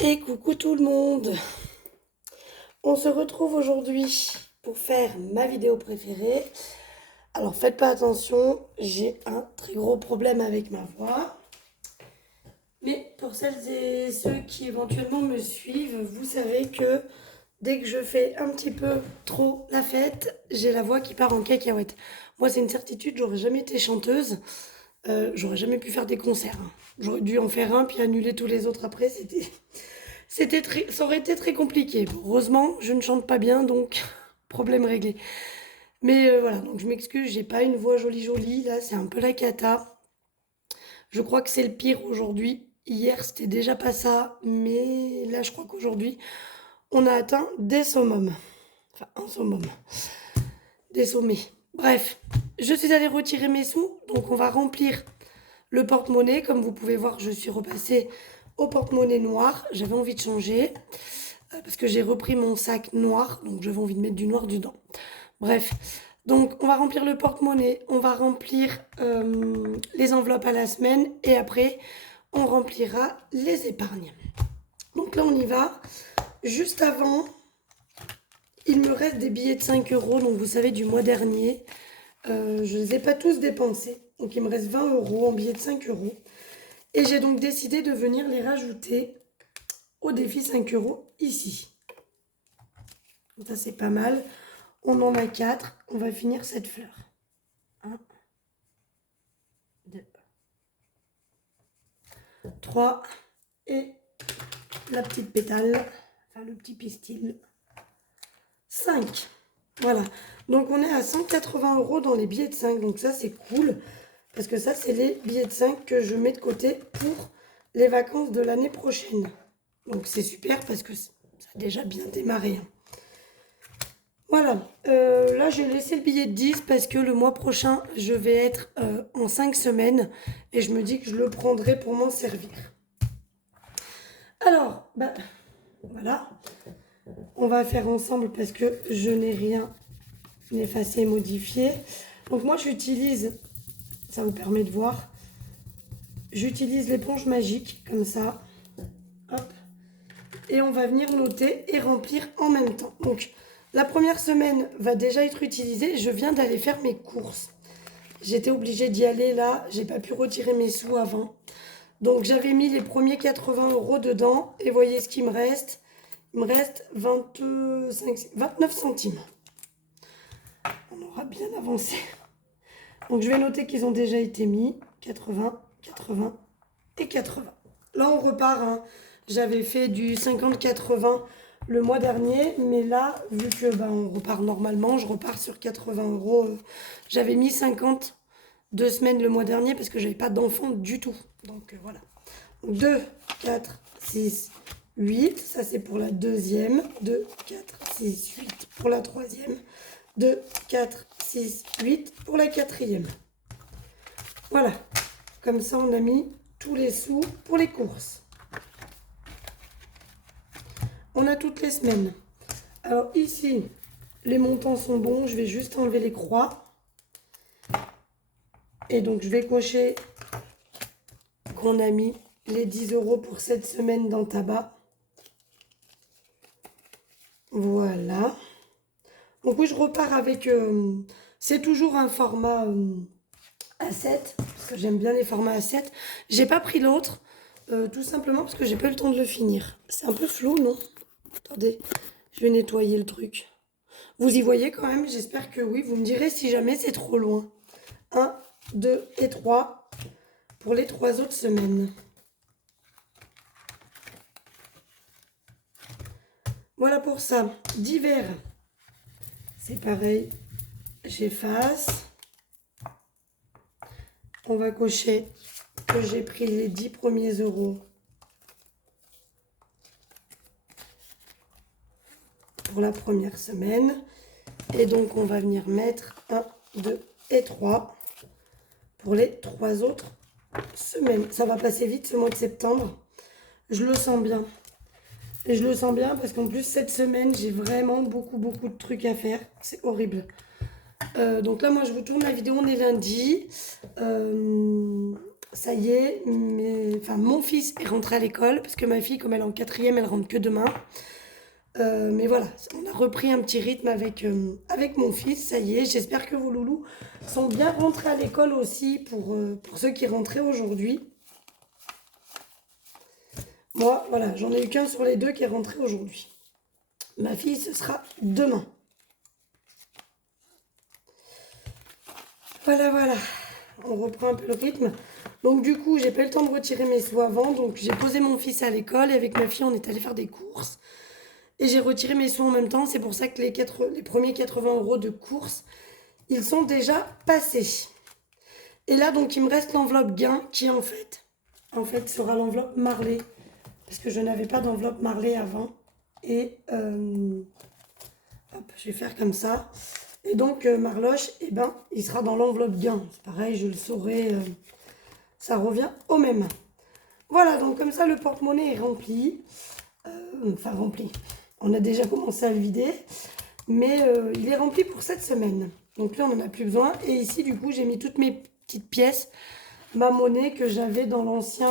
Et coucou tout le monde. On se retrouve aujourd'hui pour faire ma vidéo préférée. Alors faites pas attention, j'ai un très gros problème avec ma voix. Mais pour celles et ceux qui éventuellement me suivent, vous savez que dès que je fais un petit peu trop la fête, j'ai la voix qui part en cacahuète. Moi c'est une certitude, j'aurais jamais été chanteuse. J'aurais jamais pu faire des concerts, hein. J'aurais dû en faire un puis annuler tous les autres après. Ça aurait été très compliqué. Bon, heureusement, je ne chante pas bien, donc problème réglé. Mais voilà, donc je m'excuse, j'ai pas une voix jolie jolie, là c'est un peu la cata. Je crois que c'est le pire aujourd'hui. Hier c'était déjà pas ça, mais là je crois qu'aujourd'hui on a atteint des summums. Enfin un summum, des sommets. Bref, je suis allée retirer mes sous, donc on va remplir le porte-monnaie. Comme vous pouvez voir, je suis repassée au porte-monnaie noir. J'avais envie de changer. Parce que j'ai repris mon sac noir, donc j'avais envie de mettre du noir dedans. Bref, donc on va remplir le porte-monnaie, on va remplir les enveloppes à la semaine et après on remplira les épargnes. Donc là on y va. Juste avant, il me reste des billets de 5 euros, donc vous savez du mois dernier. Je ne les ai pas tous dépensés, donc il me reste 20 euros en billets de 5 euros. Et j'ai donc décidé de venir les rajouter au défi 5 euros ici. Ça c'est pas mal. On en a 4. On va finir cette fleur. 1, 2, 3. Et la petite pétale. Enfin le petit pistil. 5. Voilà. Donc on est à 180 euros dans les billets de 5. Donc ça c'est cool. Parce que ça c'est les billets de 5 que je mets de côté pour les vacances de l'année prochaine. Donc c'est super parce que ça a déjà bien démarré, hein. Voilà, là j'ai laissé le billet de 10 parce que le mois prochain je vais être en 5 semaines et je me dis que je le prendrai pour m'en servir. Alors, bah voilà, on va faire ensemble parce que je n'ai rien effacé, modifié. Donc moi j'utilise, ça vous permet de voir, j'utilise l'éponge magique comme ça, hop, et on va venir noter et remplir en même temps. Donc la première semaine va déjà être utilisée, je viens d'aller faire mes courses. J'étais obligée d'y aller là, j'ai pas pu retirer mes sous avant. Donc j'avais mis les premiers 80 euros dedans et voyez ce qu'il me reste. Il me reste 29 centimes. On aura bien avancé. Donc je vais noter qu'ils ont déjà été mis. 80, 80 et 80. Là on repart, hein. J'avais fait du 50-80 le mois dernier, mais là, vu que on repart normalement, je repars sur 80 euros. J'avais mis 50 2 semaines le mois dernier parce que j'avais pas d'enfant du tout. Donc voilà. 2, 4, 6, 8. Ça c'est pour la deuxième. 2, 4, 6, 8 pour la troisième. 2, 4, 6, 8 pour la quatrième. Voilà. Comme ça on a mis tous les sous pour les courses. On a toutes les semaines. Alors ici, les montants sont bons. Je vais juste enlever les croix. Et donc je vais cocher qu'on a mis les 10 euros pour cette semaine dans tabac. Voilà. Donc oui, je repars avec... c'est toujours un format A7, parce que j'aime bien les formats A7. J'ai pas pris l'autre, tout simplement parce que j'ai pas eu le temps de le finir. C'est un peu flou, non? Attendez, je vais nettoyer le truc. Vous y voyez quand même? J'espère que oui. Vous me direz si jamais c'est trop loin. 1, 2 et 3 pour les 3 autres semaines. Voilà pour ça. D'hiver, c'est pareil. J'efface. On va cocher que j'ai pris les 10 premiers euros pour la première semaine. Et donc, on va venir mettre 1, 2 et 3 pour les 3 autres semaines. Ça va passer vite ce mois de septembre. Je le sens bien. Et je le sens bien parce qu'en plus, cette semaine, j'ai vraiment beaucoup de trucs à faire. C'est horrible. Donc là, moi, je vous tourne la vidéo. On est lundi. ça y est, mon fils est rentré à l'école, parce que ma fille, comme elle est en 4e, elle rentre que demain. Mais voilà, on a repris un petit rythme avec mon fils, ça y est. J'espère que vos loulous sont bien rentrés à l'école aussi pour ceux qui rentraient aujourd'hui. Moi, voilà, j'en ai eu qu'un sur les 2 qui est rentré aujourd'hui. Ma fille, ce sera demain. Voilà, voilà. On reprend un peu le rythme. Donc du coup, j'ai pas eu le temps de retirer mes sous avant. Donc j'ai posé mon fils à l'école et avec ma fille, on est allé faire des courses. Et j'ai retiré mes sous en même temps. C'est pour ça que les premiers 80 € de courses, ils sont déjà passés. Et là, donc, il me reste l'enveloppe gain qui, en fait, sera l'enveloppe Marley. Parce que je n'avais pas d'enveloppe Marley avant. Et hop, je vais faire comme ça. Et donc, Marloche, eh ben, il sera dans l'enveloppe gain. C'est pareil, je le saurai. Ça revient au même. Voilà, donc comme ça, le porte-monnaie est rempli. Enfin, rempli. On a déjà commencé à le vider. Mais il est rempli pour cette semaine. Donc là, on n'en a plus besoin. Et ici, du coup, j'ai mis toutes mes petites pièces. Ma monnaie que j'avais dans l'ancien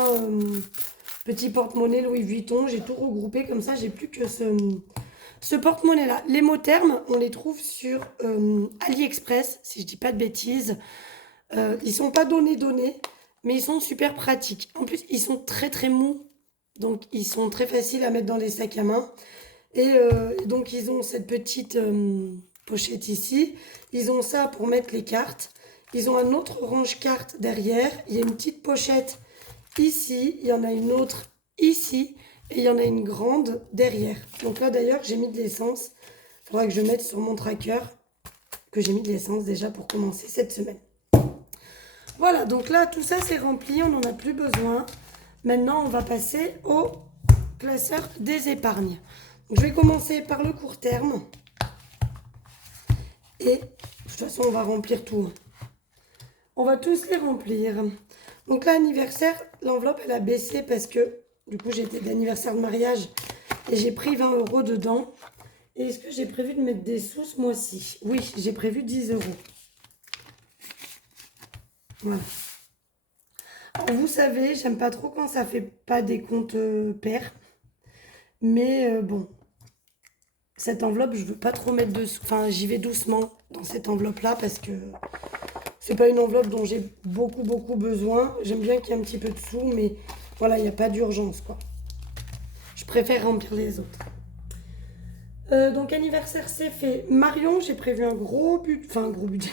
petit porte-monnaie Louis Vuitton. J'ai tout regroupé comme ça. J'ai plus que ce porte-monnaie-là. Les mots termes, on les trouve sur AliExpress, si je dis pas de bêtises. Ils sont pas donnés, mais ils sont super pratiques. En plus, ils sont très très mous. Donc, ils sont très faciles à mettre dans les sacs à main. Et donc, ils ont cette petite pochette ici. Ils ont ça pour mettre les cartes. Ils ont un autre range-cartes derrière. Il y a une petite pochette ici. Il y en a une autre ici. Et il y en a une grande derrière. Donc là, d'ailleurs, j'ai mis de l'essence. Il faudra que je mette sur mon tracker que j'ai mis de l'essence déjà pour commencer cette semaine. Voilà, donc là, tout ça, c'est rempli. On n'en a plus besoin. Maintenant, on va passer au classeur des épargnes. Donc, je vais commencer par le court terme. Et de toute façon, on va remplir tout. On va tous les remplir. Donc là, anniversaire, l'enveloppe, elle a baissé parce que, du coup, j'étais d'anniversaire de mariage et j'ai pris 20 € dedans. Et est-ce que j'ai prévu de mettre des sous ce mois-ci? Oui, j'ai prévu 10 €. Voilà. Alors, vous savez, j'aime pas trop quand ça fait pas des comptes pairs. Mais bon, cette enveloppe, je veux pas trop mettre de sous. Enfin, j'y vais doucement dans cette enveloppe-là parce que c'est pas une enveloppe dont j'ai beaucoup besoin. J'aime bien qu'il y ait un petit peu de sous, mais voilà, il n'y a pas d'urgence, quoi. Je préfère remplir les autres. Donc, anniversaire, c'est fait. Marion, j'ai prévu un gros budget. Enfin, un gros budget.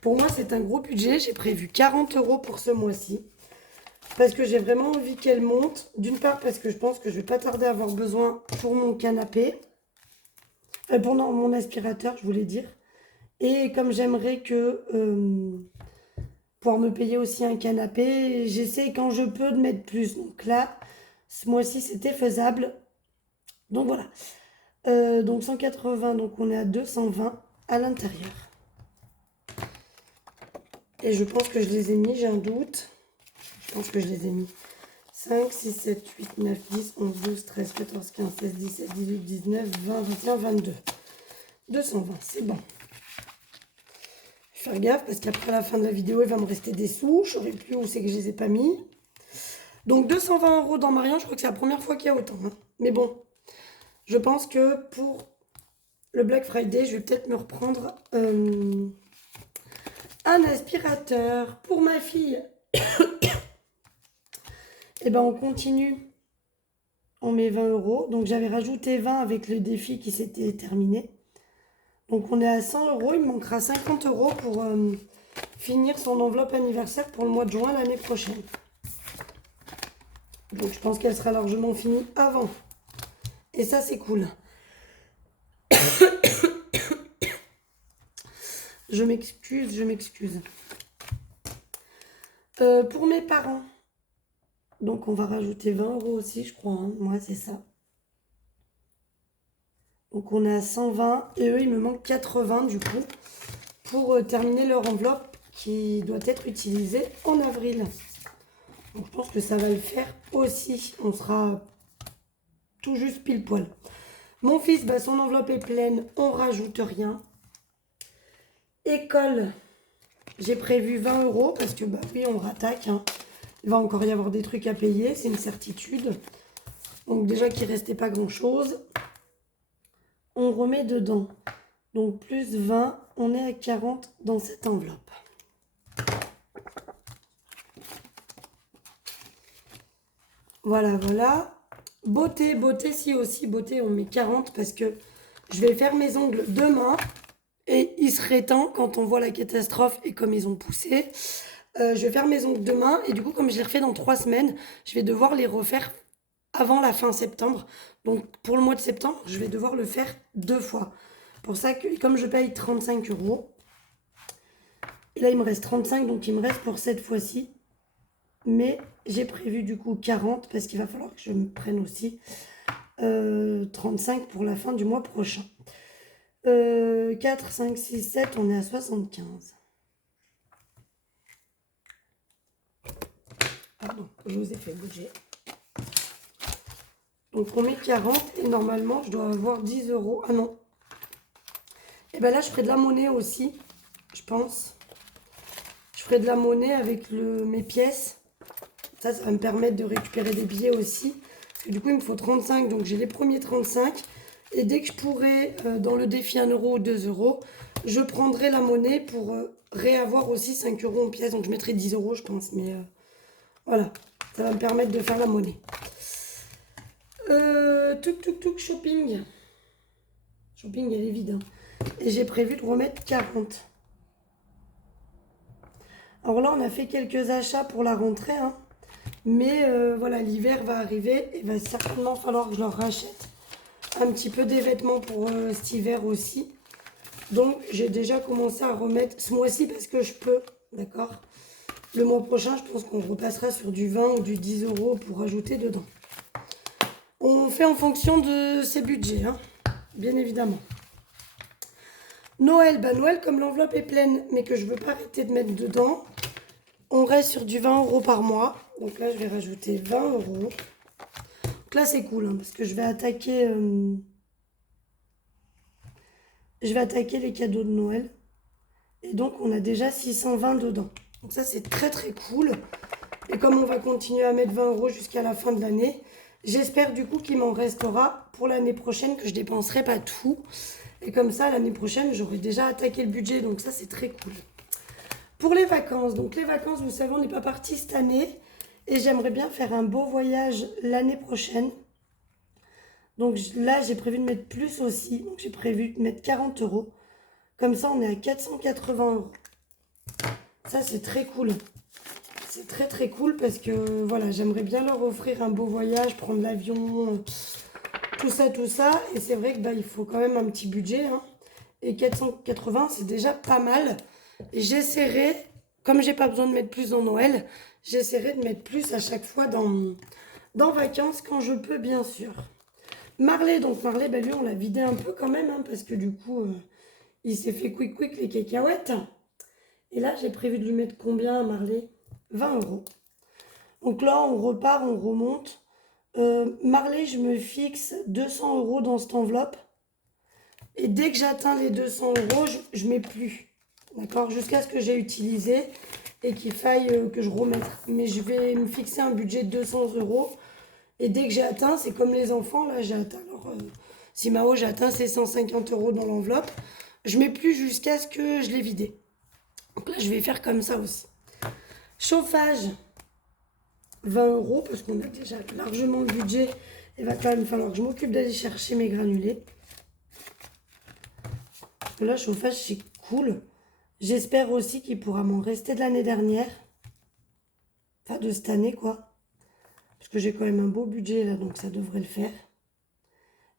Pour moi, c'est un gros budget. J'ai prévu 40 € pour ce mois-ci. Parce que j'ai vraiment envie qu'elle monte. D'une part, parce que je pense que je vais pas tarder à avoir besoin pour mon canapé. Pour mon aspirateur, je voulais dire. Et comme j'aimerais que pouvoir me payer aussi un canapé, j'essaie quand je peux de mettre plus. Donc là, ce mois-ci, c'était faisable. Donc voilà. Donc 180, donc on est à 220 à l'intérieur. Et je pense que je les ai mis, j'ai un doute. Je pense que je les ai mis. 5, 6, 7, 8, 9, 10, 11, 12, 13, 14, 15, 16, 17, 18, 19, 20, 21, 22. 220, c'est bon. Je vais faire gaffe parce qu'après la fin de la vidéo, il va me rester des sous. Je ne saurais plus où c'est que je les ai pas mis. Donc 220 € dans Marion, je crois que c'est la première fois qu'il y a autant. Hein. Mais bon, je pense que pour le Black Friday, je vais peut-être me reprendre un aspirateur. Pour ma fille, et ben on continue. On met 20 €. Donc j'avais rajouté 20 avec le défi qui s'était terminé. Donc on est à 100 €. Il me manquera 50 € pour finir son enveloppe anniversaire pour le mois de juin l'année prochaine. Donc je pense qu'elle sera largement finie avant. Et ça, c'est cool. Je m'excuse. Pour mes parents, donc on va rajouter 20 € aussi, je crois. Hein. Moi, c'est ça. Donc on est à 120 et eux, il me manque 80 du coup pour terminer leur enveloppe qui doit être utilisée en avril. Donc je pense que ça va le faire aussi. On sera tout juste pile poil. Mon fils, bah, son enveloppe est pleine, on rajoute rien. École, j'ai prévu 20 € parce que bah oui, on rattaque. Hein. Il va encore y avoir des trucs à payer, c'est une certitude. Donc déjà qu'il ne restait pas grand-chose. On remet dedans. Donc plus 20, on est à 40 dans cette enveloppe. Voilà, voilà. Beauté, beauté, si aussi, beauté, on met 40 parce que je vais faire mes ongles demain. Et il serait temps, quand on voit la catastrophe et comme ils ont poussé, je vais faire mes ongles demain. Et du coup, comme je les refais dans 3 semaines, je vais devoir les refaire avant la fin septembre. Donc pour le mois de septembre, je vais devoir le faire 2 fois. Pour ça que, comme je paye 35 €, et là il me reste 35, donc il me reste pour cette fois-ci. Mais j'ai prévu du coup 40 parce qu'il va falloir que je me prenne aussi 35 pour la fin du mois prochain. 4, 5, 6, 7, on est à 75. Pardon, je vous ai fait bouger. Donc on met 40 et normalement je dois avoir 10 €. Ah non. Et bien là je ferai de la monnaie aussi, je pense. Je ferai de la monnaie avec mes pièces. Ça va me permettre de récupérer des billets aussi. Parce que du coup il me faut 35, donc j'ai les premiers 35. Et dès que je pourrai, dans le défi 1 € ou 2 €, je prendrai la monnaie pour réavoir aussi 5 € en pièces. Donc je mettrai 10 € je pense. Mais voilà, ça va me permettre de faire la monnaie. Tuk shopping. Shopping, elle est vide. Hein. Et j'ai prévu de remettre 40. Alors là, on a fait quelques achats pour la rentrée. Hein. Mais voilà, l'hiver va arriver et il va certainement falloir que je leur rachète un petit peu des vêtements pour cet hiver aussi. Donc, j'ai déjà commencé à remettre ce mois-ci parce que je peux, d'accord. Le mois prochain, je pense qu'on repassera sur du 20 ou du 10 € pour rajouter dedans. On fait en fonction de ses budgets, hein, bien évidemment. Noël, bah Noël, comme l'enveloppe est pleine, mais que je ne veux pas arrêter de mettre dedans, on reste sur du 20 € par mois. Donc là, je vais rajouter 20 €. Donc là, c'est cool, hein, parce que je vais attaquer les cadeaux de Noël. Et donc, on a déjà 620 dedans. Donc ça, c'est très, très cool. Et comme on va continuer à mettre 20 € jusqu'à la fin de l'année, j'espère du coup qu'il m'en restera pour l'année prochaine, que je ne dépenserai pas tout. Et comme ça, l'année prochaine, j'aurai déjà attaqué le budget. Donc ça, c'est très cool. Pour les vacances, donc les vacances, vous savez, on n'est pas parti cette année. Et j'aimerais bien faire un beau voyage l'année prochaine. Donc là, j'ai prévu de mettre plus aussi. Donc j'ai prévu de mettre 40 €. Comme ça, on est à 480 €. Ça, c'est très cool. C'est très très cool parce que voilà, j'aimerais bien leur offrir un beau voyage, prendre l'avion, tout ça, tout ça. Et c'est vrai que bah, il faut quand même un petit budget. Hein. Et 480, c'est déjà pas mal. Et j'essaierai, comme j'ai pas besoin de mettre plus dans Noël, j'essaierai de mettre plus à chaque fois dans vacances quand je peux, bien sûr. Marley, donc Marley, bah, lui, on l'a vidé un peu quand même, hein, parce que du coup, il s'est fait quick les cacahuètes. Et là, j'ai prévu de lui mettre combien à Marley? 20 €. Donc là, on repart, on remonte. Marley, je me fixe 200 € dans cette enveloppe. Et dès que j'atteins les 200 €, je ne mets plus. D'accord? Jusqu'à ce que j'ai utilisé et qu'il faille que je remette. Mais je vais me fixer un budget de 200 €. Et dès que j'ai atteint, c'est comme les enfants. Là, j'ai atteint. Alors, si Mao, j'ai atteint ces 150 € dans l'enveloppe, je ne mets plus jusqu'à ce que je l'ai vidé. Donc là, je vais faire comme ça aussi. Chauffage, 20 € parce qu'on a déjà largement le budget. Il va quand même falloir que je m'occupe d'aller chercher mes granulés. Parce que là, chauffage, c'est cool. J'espère aussi qu'il pourra m'en rester de l'année dernière. Enfin, de cette année, quoi. Parce que j'ai quand même un beau budget, là, donc ça devrait le faire.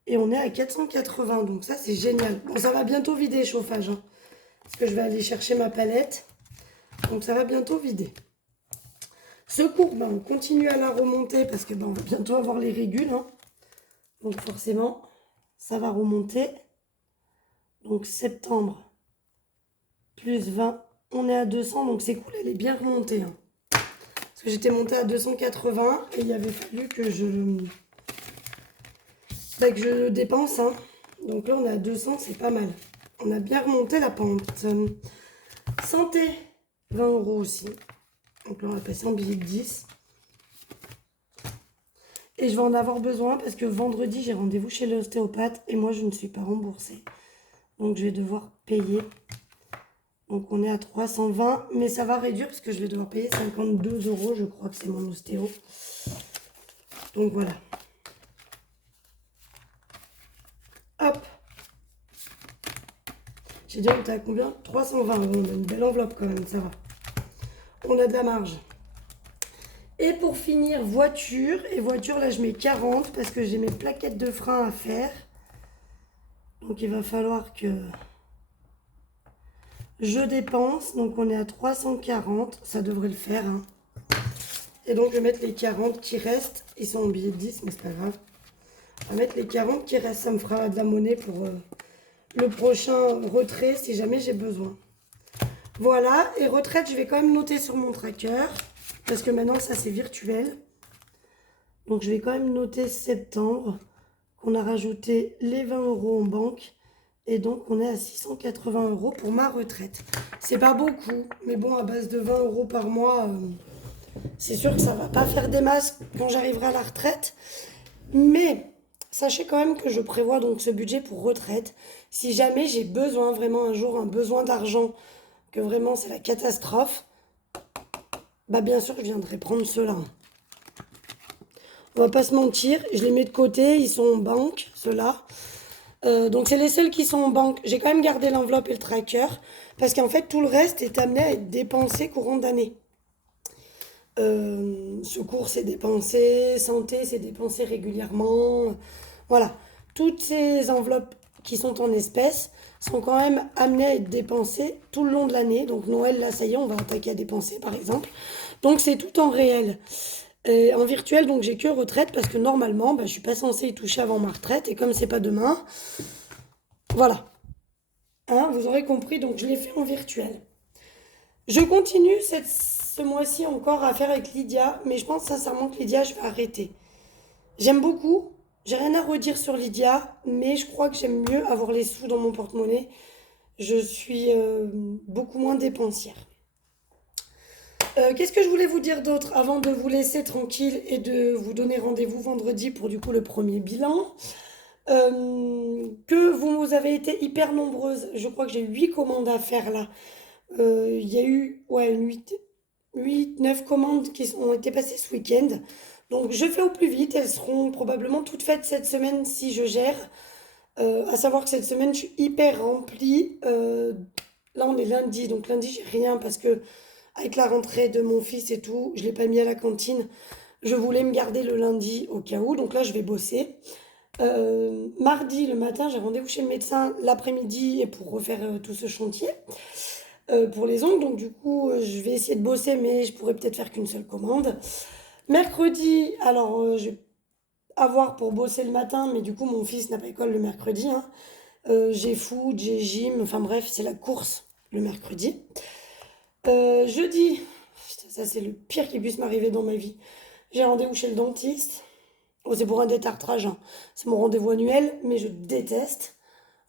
Et on est à 480, donc ça, c'est génial. Bon, ça va bientôt vider, chauffage. Hein, parce que je vais aller chercher ma palette. Donc, ça va bientôt vider. Secours, ben, on continue à la remonter parce que ben, on va bientôt avoir les régules. Hein. Donc forcément, ça va remonter. Donc septembre, plus 20, on est à 200. Donc c'est cool, elle est bien remontée. Hein. Parce que j'étais montée à 280 et il avait fallu que je dépense. Hein. Donc là, on est à 200, c'est pas mal. On a bien remonté la pente. Santé, 20 € aussi. Donc là, on va passer en billet de 10. Et je vais en avoir besoin parce que vendredi, j'ai rendez-vous chez l'ostéopathe et moi, je ne suis pas remboursée. Donc, je vais devoir payer. Donc, on est à 320, mais ça va réduire parce que je vais devoir payer 52 €, je crois que c'est mon ostéo. Donc, voilà. Hop. J'ai dit, on était à combien? 320 €. On a une belle enveloppe quand même, ça va. On a de la marge. Et pour finir, voiture. Et voiture, là, je mets 40 parce que j'ai mes plaquettes de frein à faire. Donc, il va falloir que je dépense. Donc, on est à 340. Ça devrait le faire. Hein. Et donc, je vais mettre les 40 qui restent. Ils sont en billet de 10, mais c'est pas grave. On va mettre les 40 qui restent. Ça me fera de la monnaie pour le prochain retrait si jamais j'ai besoin. Voilà. Et retraite, je vais quand même noter sur mon tracker. Parce que maintenant, ça, c'est virtuel. Donc, je vais quand même noter septembre. Qu'on a rajouté les 20 € en banque. Et donc, on est à 680 € pour ma retraite. C'est pas beaucoup. Mais bon, à base de 20 € par mois, c'est sûr que ça va pas faire des masses quand j'arriverai à la retraite. Mais sachez quand même que je prévois donc ce budget pour retraite. Si jamais j'ai besoin, vraiment un jour, un besoin d'argent, que vraiment c'est la catastrophe, bah bien sûr, je viendrai prendre cela. On va pas se mentir, je les mets de côté, ils sont en banque, ceux-là. Donc c'est les seuls qui sont en banque. J'ai quand même gardé l'enveloppe et le tracker, parce qu'en fait, tout le reste est amené à être dépensé courant d'année. Secours, c'est dépensé, santé, c'est dépensé régulièrement. Voilà, toutes ces enveloppes qui sont en espèces sont quand même amenées à être dépensées tout le long de l'année. Donc Noël, là, ça y est, on va attaquer à dépenser, par exemple. Donc c'est tout en réel. En virtuel, donc j'ai que retraite parce que normalement, bah, je suis pas censée y toucher avant ma retraite. Et comme c'est pas demain, voilà. Hein, vous aurez compris, donc je l'ai fait en virtuel. Je continue ce mois-ci encore à faire avec Lydia, mais je pense sincèrement que Lydia, je vais arrêter. J'aime beaucoup, j'ai rien à redire sur Lydia, mais je crois que j'aime mieux avoir les sous dans mon porte-monnaie. Je suis beaucoup moins dépensière. Qu'est-ce que je voulais vous dire d'autre avant de vous laisser tranquille et de vous donner rendez-vous vendredi pour du coup le premier bilan. Que vous avez été hyper nombreuses. Je crois que j'ai 8 commandes à faire là. Il y a eu ouais, 8-9 commandes qui ont été passées ce week-end. Donc je fais au plus vite. Elles seront probablement toutes faites cette semaine si je gère. À savoir que cette semaine, je suis hyper remplie. Là, on est lundi. Donc lundi, j'ai rien parce que avec la rentrée de mon fils et tout, je ne l'ai pas mis à la cantine. Je voulais me garder le lundi au cas où. Donc là, je vais bosser. Mardi, le matin, j'ai rendez-vous chez le médecin l'après-midi et pour refaire tout ce chantier. Pour les ongles. Donc du coup, je vais essayer de bosser, mais je pourrais peut-être faire qu'une seule commande. Mercredi, alors je vais avoir pour bosser le matin, mais du coup, mon fils n'a pas école le mercredi. Hein. J'ai foot, j'ai gym, enfin bref, c'est la course le mercredi. Jeudi, putain, ça c'est le pire qui puisse m'arriver dans ma vie. J'ai rendez-vous chez le dentiste. Oh, c'est pour un détartrage, hein. C'est mon rendez-vous annuel, mais je déteste.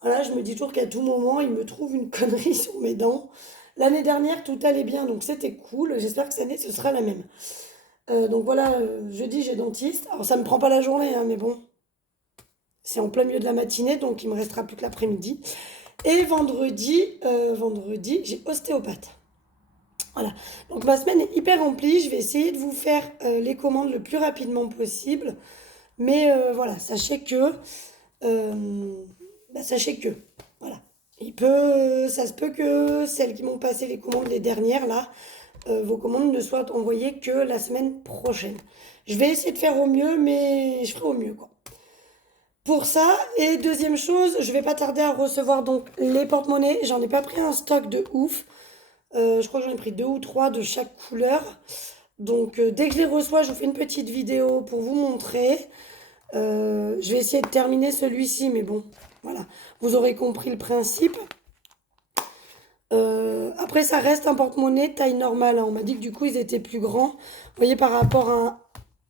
Voilà, je me dis toujours qu'à tout moment, il me trouve une connerie sur mes dents. L'année dernière, tout allait bien, donc c'était cool. J'espère que cette année, ce sera la même. Donc voilà, jeudi, j'ai dentiste. Alors, ça me prend pas la journée, hein, mais bon, c'est en plein milieu de la matinée, donc il me restera plus que l'après-midi. Et vendredi, j'ai ostéopathe. Voilà, donc ma semaine est hyper remplie. Je vais essayer de vous faire les commandes le plus rapidement possible. Mais voilà, euh, sachez que, voilà, ça se peut que celles qui m'ont passé les commandes les dernières là, vos commandes ne soient envoyées que la semaine prochaine. Je vais essayer de faire au mieux, mais je ferai au mieux quoi. Pour ça, et deuxième chose, je vais pas tarder à recevoir donc les porte-monnaies. J'en ai pas pris un stock de ouf. Je crois que j'en ai pris deux ou trois de chaque couleur. Donc dès que je les reçois, je vous fais une petite vidéo pour vous montrer. Je vais essayer de terminer celui-ci, mais bon, voilà. Vous aurez compris le principe. Après, ça reste un porte-monnaie de taille normale. Hein. On m'a dit que du coup, ils étaient plus grands. Vous voyez, par rapport à un...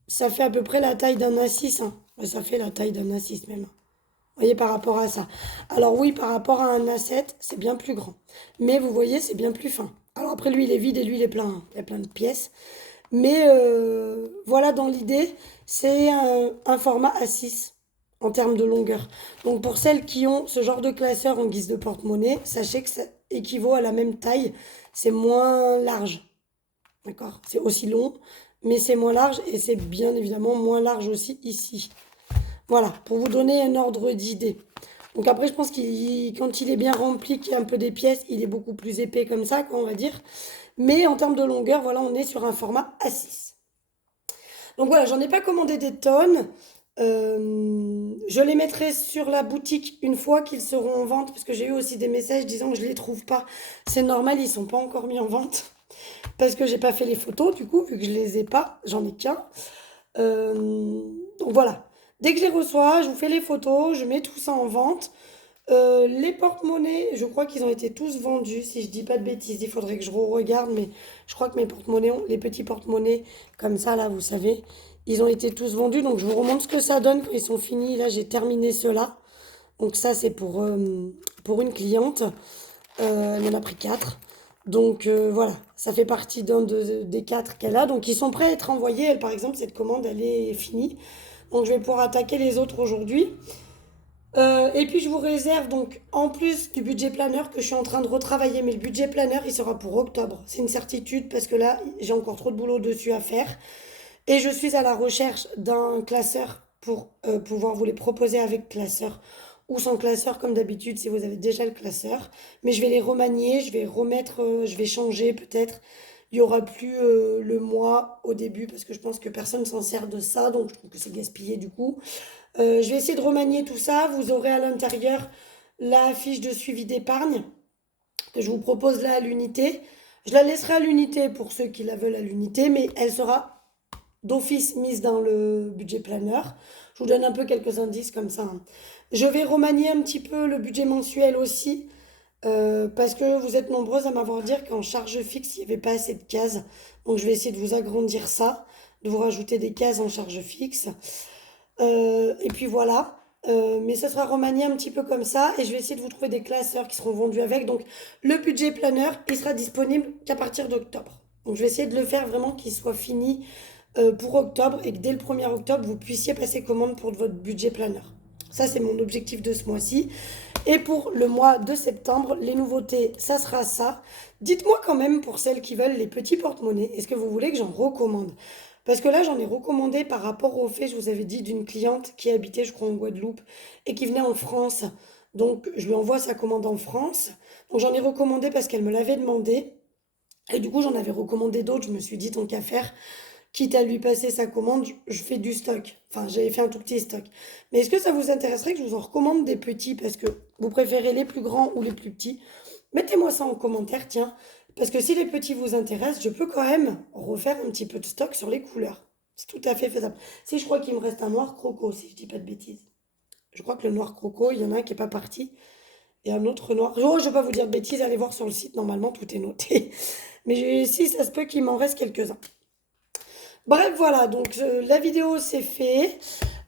Ça fait à peu près la taille d'un A6. Hein. Ouais, ça fait la taille d'un A6 même. Vous voyez, par rapport à ça. Alors oui, par rapport à un A7, c'est bien plus grand. Mais vous voyez, c'est bien plus fin. Alors après, lui, il est vide et lui, il est plein, hein. Il y a plein de pièces. Mais voilà, dans l'idée, c'est un format A6 en termes de longueur. Donc pour celles qui ont ce genre de classeur en guise de porte-monnaie, sachez que ça équivaut à la même taille. C'est moins large, d'accord? C'est aussi long, mais c'est moins large et c'est bien évidemment moins large aussi ici. Voilà, pour vous donner un ordre d'idée. Donc après, je pense qu'il, quand il est bien rempli, qu'il y a un peu des pièces, il est beaucoup plus épais comme ça, quoi, on va dire. Mais en termes de longueur, voilà, on est sur un format A6. Donc voilà, j'en ai pas commandé des tonnes. Je les mettrai sur la boutique une fois qu'ils seront en vente, parce que j'ai eu aussi des messages disant que je les trouve pas. C'est normal, ils sont pas encore mis en vente, parce que j'ai pas fait les photos, du coup, vu que je les ai pas, j'en ai qu'un. Euh, donc voilà. Dès que je les reçois, je vous fais les photos, je mets tout ça en vente. Les porte-monnaies, je crois qu'ils ont été tous vendus, si je dis pas de bêtises. Il faudrait que je regarde, mais je crois que mes porte-monnaies, les petits porte-monnaies, comme ça, là, vous savez, ils ont été tous vendus. Donc, je vous remontre ce que ça donne quand ils sont finis. Là, j'ai terminé ceux-là. Donc, ça, c'est pour une cliente. Elle m'en a pris 4. Donc, voilà, ça fait partie des 4 qu'elle a. Donc, ils sont prêts à être envoyés. Elle, par exemple, cette commande, elle est finie. Donc, je vais pouvoir attaquer les autres aujourd'hui. Et puis je vous réserve donc en plus du budget planeur que je suis en train de retravailler, mais le budget planeur il sera pour octobre. C'est une certitude parce que là j'ai encore trop de boulot dessus à faire. Et je suis à la recherche d'un classeur pour pouvoir vous les proposer avec classeur ou sans classeur comme d'habitude si vous avez déjà le classeur. Mais je vais les remanier, je vais remettre, je vais changer peut-être. Il y aura plus le mois au début parce que je pense que personne s'en sert de ça, donc je trouve que c'est gaspillé du coup. Je vais essayer de remanier tout ça. Vous aurez à l'intérieur la fiche de suivi d'épargne que je vous propose là à l'unité. Je la laisserai à l'unité pour ceux qui la veulent à l'unité, mais elle sera d'office mise dans le budget planeur. Je vous donne un peu quelques indices comme ça, hein. Je vais remanier un petit peu le budget mensuel aussi, parce que vous êtes nombreuses à m'avoir dit qu'en charge fixe, il n'y avait pas assez de cases. Donc je vais essayer de vous agrandir ça, de vous rajouter des cases en charge fixe. Et puis voilà. Mais ça sera remanié un petit peu comme ça. Et je vais essayer de vous trouver des classeurs qui seront vendus avec. Donc le budget planeur, il sera disponible qu'à partir d'octobre. Donc je vais essayer de le faire vraiment qu'il soit fini pour octobre et que dès le 1er octobre, vous puissiez passer commande pour votre budget planeur. Ça, c'est mon objectif de ce mois-ci. Et pour le mois de septembre, les nouveautés, ça sera ça. Dites-moi quand même pour celles qui veulent les petits porte-monnaies, est-ce que vous voulez que j'en recommande? Parce que là, j'en ai recommandé par rapport au fait, je vous avais dit, d'une cliente qui habitait, je crois, en Guadeloupe et qui venait en France. Donc, je lui envoie sa commande en France. Donc, j'en ai recommandé parce qu'elle me l'avait demandé. Et du coup, j'en avais recommandé d'autres. Je me suis dit, tant qu'à faire, quitte à lui passer sa commande, je fais du stock. Enfin, j'avais fait un tout petit stock. Mais est-ce que ça vous intéresserait que je vous en recommande des petits? Parce que vous préférez les plus grands ou les plus petits? Mettez-moi ça en commentaire, tiens. Parce que si les petits vous intéressent, je peux quand même refaire un petit peu de stock sur les couleurs. C'est tout à fait faisable. Si je crois qu'il me reste un noir croco, si je dis pas de bêtises. Je crois que le noir croco, il y en a un qui est pas parti. Et un autre noir. Oh, je vais pas vous dire de bêtises, allez voir sur le site, normalement tout est noté. Mais si ça se peut qu'il m'en reste quelques-uns. Bref, voilà, donc la vidéo c'est fait.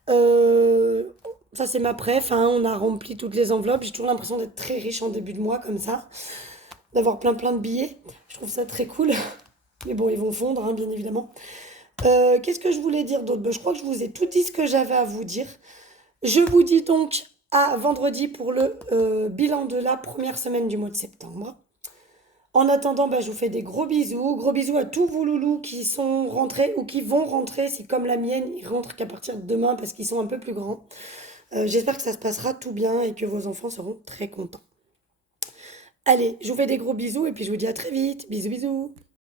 Euh, Ça c'est ma préf, hein, on a rempli toutes les enveloppes. J'ai toujours l'impression d'être très riche en début de mois comme ça, d'avoir plein de billets. Je trouve ça très cool. Mais bon, ils vont fondre, hein, bien évidemment. Qu'est-ce que je voulais dire d'autre? Ben, je crois que je vous ai tout dit ce que j'avais à vous dire. Je vous dis donc à vendredi pour le bilan de la première semaine du mois de septembre. En attendant, bah, je vous fais des gros bisous. Gros bisous à tous vos loulous qui sont rentrés ou qui vont rentrer. C'est comme la mienne, ils rentrent qu'à partir de demain parce qu'ils sont un peu plus grands. J'espère que ça se passera tout bien et que vos enfants seront très contents. Allez, je vous fais des gros bisous et puis je vous dis à très vite. Bisous, bisous.